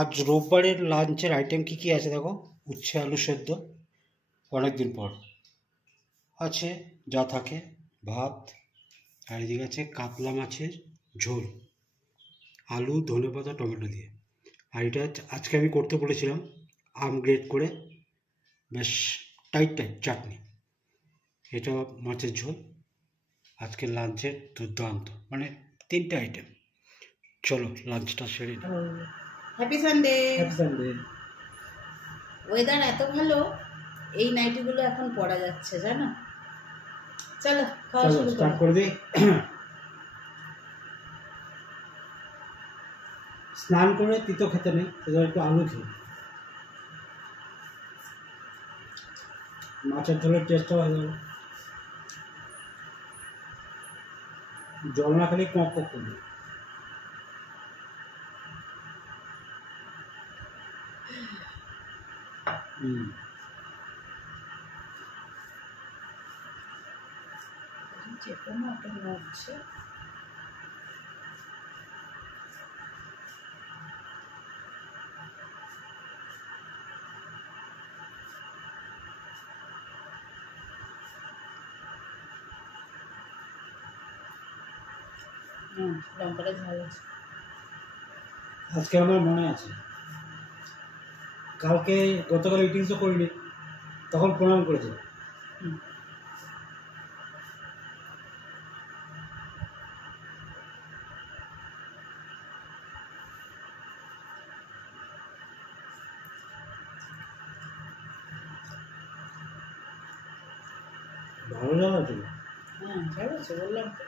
আজ রোববারের লাঞ্চের আইটেম কি কি আছে দেখো। উচ্ছে আলু সেদ্ধ, অনেকদিন পর আছে, যা থাকে ভাত, আর এদিকে আছে কাতলা মাছের ঝোল, আলু ধনেপাতা টমেটো দিয়ে। আর এটা আজকে আমি করতে বলেছিলাম আম গ্রেট করে, বেশ টাইট টাইট চাটনি। এটা মাছের ঝোল, আজকের লাঞ্চের দুর্দান্ত, মানে 3টে আইটেম। চলো লাঞ্চটা সেরে নিই। Happy Sunday. Happy Sunday. Weather এত ভালো, এই নাইটিগুলো এখন পরা যাচ্ছে জানো। চলো খাওয়া শুরু স্টার্ট করে দিই। স্নান করে তিতো খেতে নেই, সেজন্য একটু আলু খেয়ে মাছের ঝোলের টেস্টটা হয়ে যাবে। জল না খেলে কম করবে। যে কোনো একটা নড়ছে। লঙ্কাটা ঝাল আছে। আজকে আমার মনে আছে, কালকে গতকাল ইটিংসও করিনি, তখন প্রণাম করেছে। ভালো লাগা তো। ঝাল আছে বললাম তো।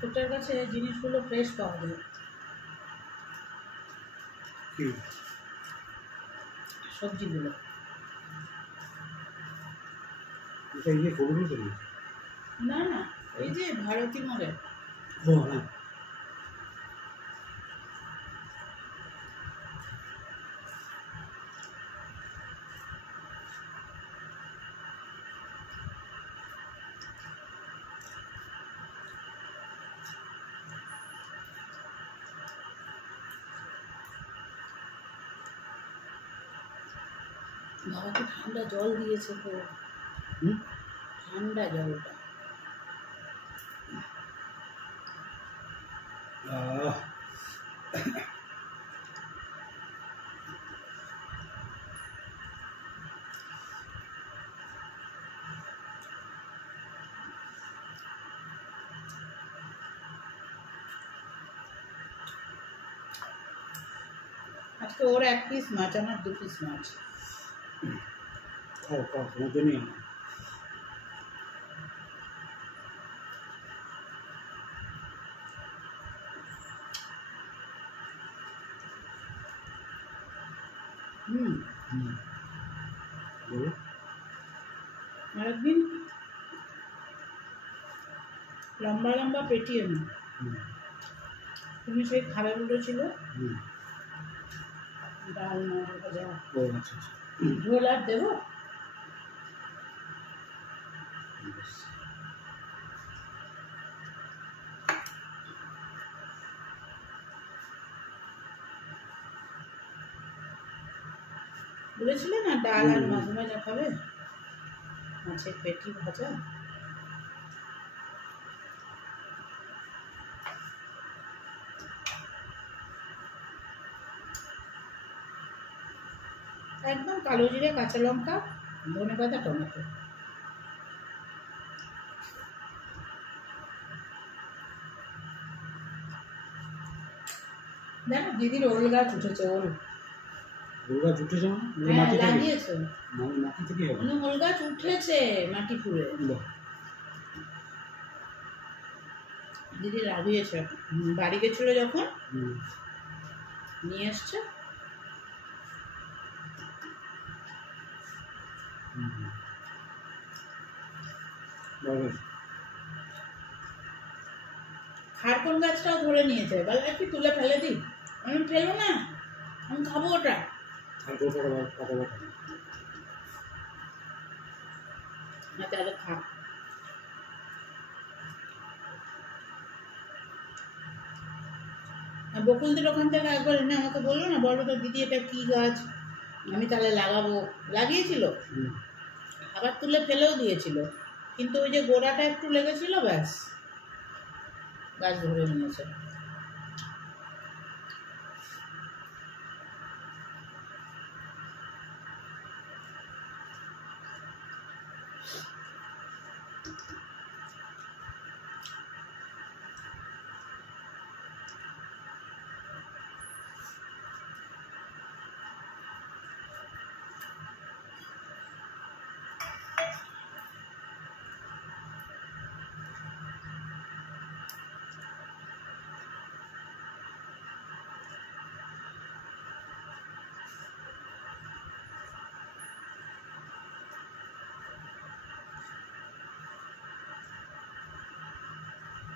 তোটার কাছে জিনিসগুলো ফ্রেশ পাওয়া যায়। সবজিগুলো না না, এই যে ভারতী মোড়ে। ও হ্যাঁ, বাবাকে ঠান্ডা জল দিয়েছে তো, ঠান্ডা জলটা। আজকে ওর 1 পিস মাছ, আমার 2 পিস মাছ। খাও খাও, তোমার জন্যই আনা। বলো। আরেকদিন লম্বা লম্বা পেটি এনে তুমি সেই খাবে বলেছিল, ডাল মাছ ভাজা, ঝোল আর দেবো। বলেছিলে না ডাল আর মাছ ভাজা খাবে, মাছের পেটি ভাজা। একদম কালো জিরে, কাঁচা লঙ্কা, ধনেপাতা, টমেটো। দেখো দিদির ওল গাছ উঠেছে। ওল গাছ উঠেছে লাগিয়েছে, মাটি থেকে ওল গাছ উঠেছে মাটি খুঁড়ে। দিদি লাগিয়েছে, বাড়ি গেছিল যখন নিয়ে এসছে। খারকোন গাছটাও ধরে নিয়েছে, বলে কি তুলে ফেলে দিই। আমি ফেলো না, আমি খাবো ওটা। আর গোটা পাতা বাটা না তাহলে খা। বকুলদের ওখান থেকে একবার এনে আমাকে বললো না, বলো তো দিদি এটা কি গাছ, আমি তাহলে লাগাবো। লাগিয়েছিল, আবার তুলে ফেলেও দিয়েছিল, কিন্তু ওই যে গোড়াটা একটু লেগেছিল, ব্যাস গাছ ধরে নিয়েছে।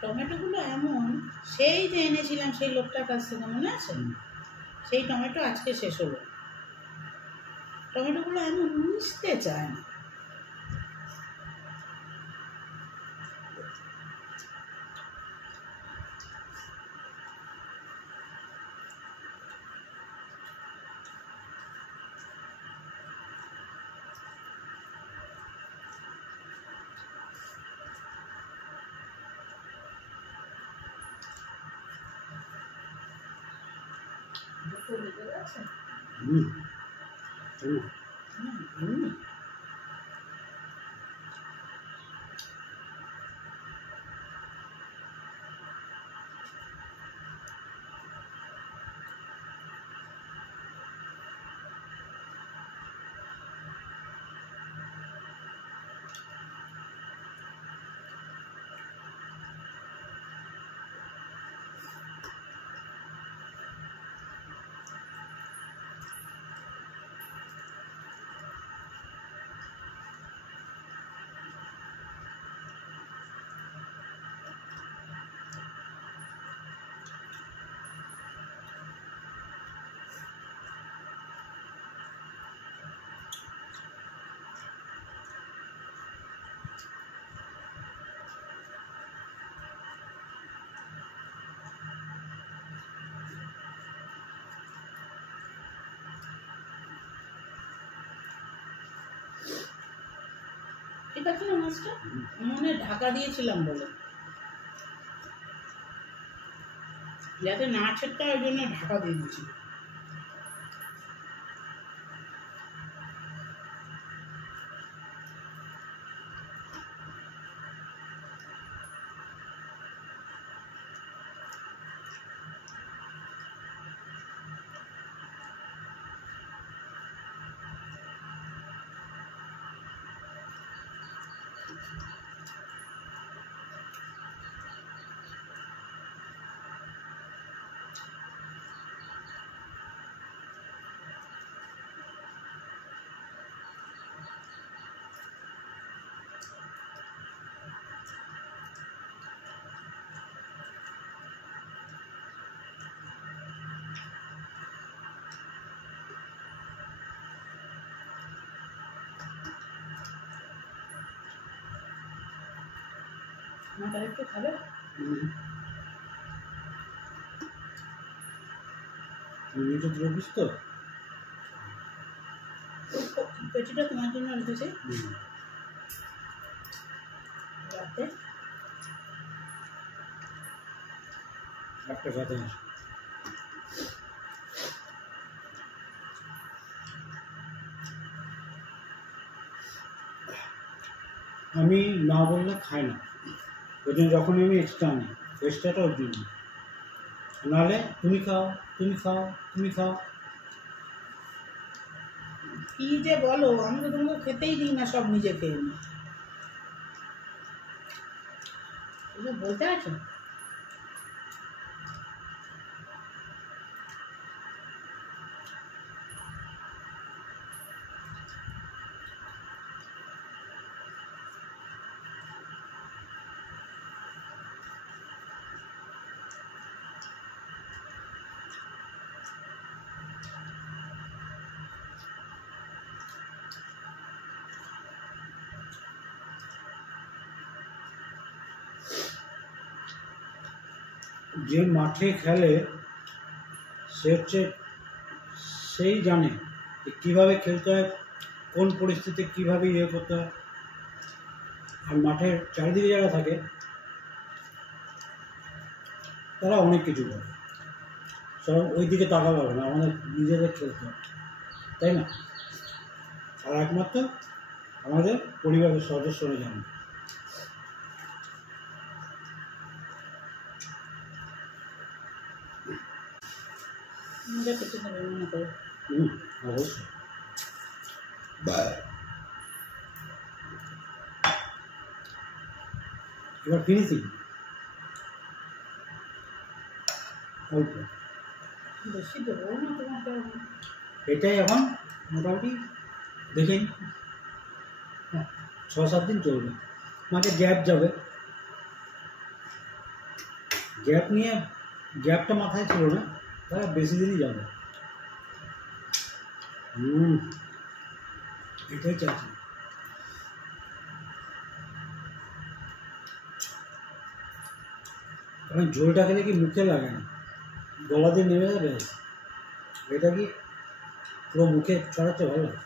টমেটোগুলো এমন, সেই যে এনেছিলাম সেই লোকটার কাছ থেকে, মনে আছে? সেই টমেটো আজকে শেষ হলো। টমেটোগুলো এমন মিশতে চায় না। ঠিক আছে না মাছটা? মনে ঢাকা দিয়েছিলাম বলে, যাতে না ছেড়তে, ওই জন্য ঢাকা দিয়ে দিয়েছি। আমার একটু খাবে? তো পেটিটা তোমার জন্য রেখেছি রাতে। একটা কথা, আমি না বললে খাই না, ওই জন্য যখনই আমি এক্সট্রা আনি, এক্সট্রাটা ওর জন্য, নাহলে তুমি খাও, তুমি খাও, তুমি খাও। কি যে বলো, আমি তো তোমাকে খেতেই দিই না, সব নিজে খেয়ে নি। বলতে আছে যে মাঠে খেলে সে হচ্ছে সেই জানে যে কীভাবে খেলতে হয়, কোন পরিস্থিতিতে কীভাবে ইয়ে করতে হয়। আর মাঠের চারিদিকে যারা থাকে তারা অনেক কিছু করে, সব ওই দিকে তাকাতে হবে না, আমাদের নিজেদের খেলতে হবে, তাই না? আর একমাত্র আমাদের পরিবারের সদস্যরা জানে। আমাদের কিছু হবে মনে করে। অবশ্যই। এবার ফিনিশিং অল্প, বেশি দেবো না তোমাকে। এটাই এখন মোটামুটি দেখেন 6-7 দিন চলবে, মাঝে গ্যাপ যাবে, গ্যাপ নিয়ে গ্যাপটা মাথায় ছিল না, তারা বেশি দিনই যাবে। এটাই চাচ্ছি। কারণ ঝোলটা খেলে কি মুখে লাগে না, গলা দিয়ে নেমে যাবে, এটা কি পুরো মুখে ছড়াচ্ছে, ভালো লাগে।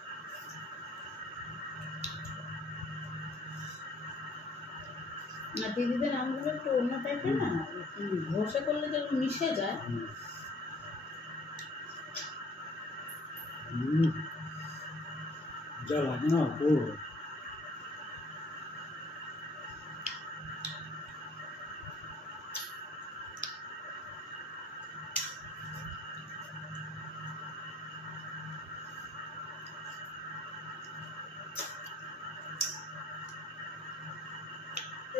না দিদিদের আমগুলো একটু অন্য টাইপের না, ঘষে করলে যেন মিশে যায়। যা লাগে না করবো।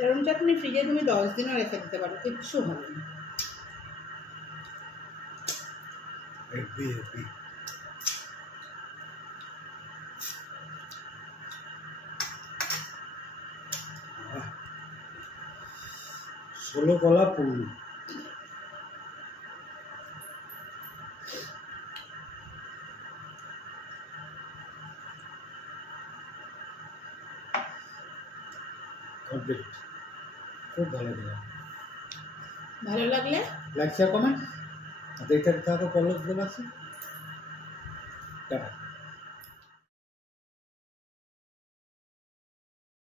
এরকম চাটনি ফ্রিজে তুমি 10 দিনও রেখে দিতে পারো, কিচ্ছু হবে না। ষোলো কলা পূর্ণ। কমপ্লিট। খুব ভালো দিলাম। ভালো লাগলে লাইক শেয়ার কমেন্ট, দেখতে থাকো, ফলো করতে পারছি। টাটা।